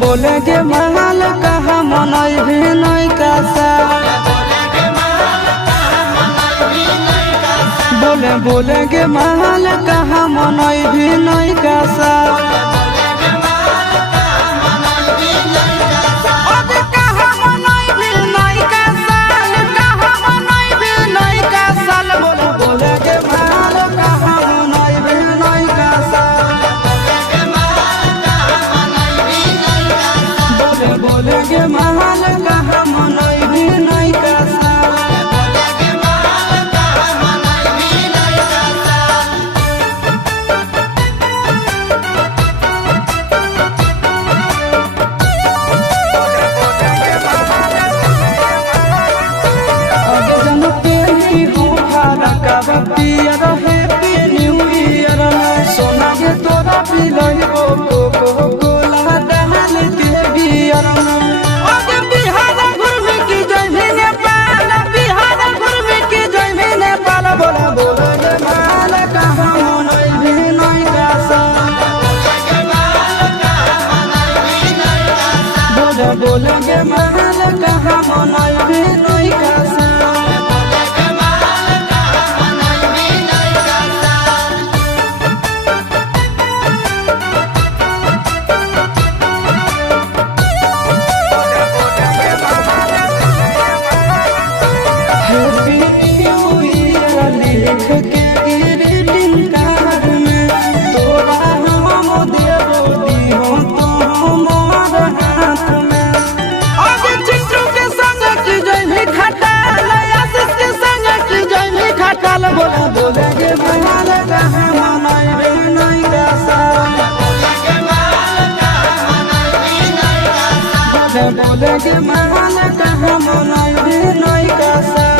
बोलेगे महल कहाँ मनई भी नहीं कासा बोलेगे महल कहाँ मनई भी नहीं कासा बोलेगे महल कहाँ मनई भी नहीं कासा सोना के तोरा पिलइबो कोको कोला डाल के बियर बिहार घूमे की जइबे नेपाल बिहार घूमे की जइबे नेपाल बोला बोलेगे महल कहाँ मनई भी नहीं कासा बोलेगे महल कहाँ मनई भी नहीं कासा बोलेगे महल कहाँ मनई भी नहीं कासा बोलेगे महल कहाँ मनई भी नहीं कासा।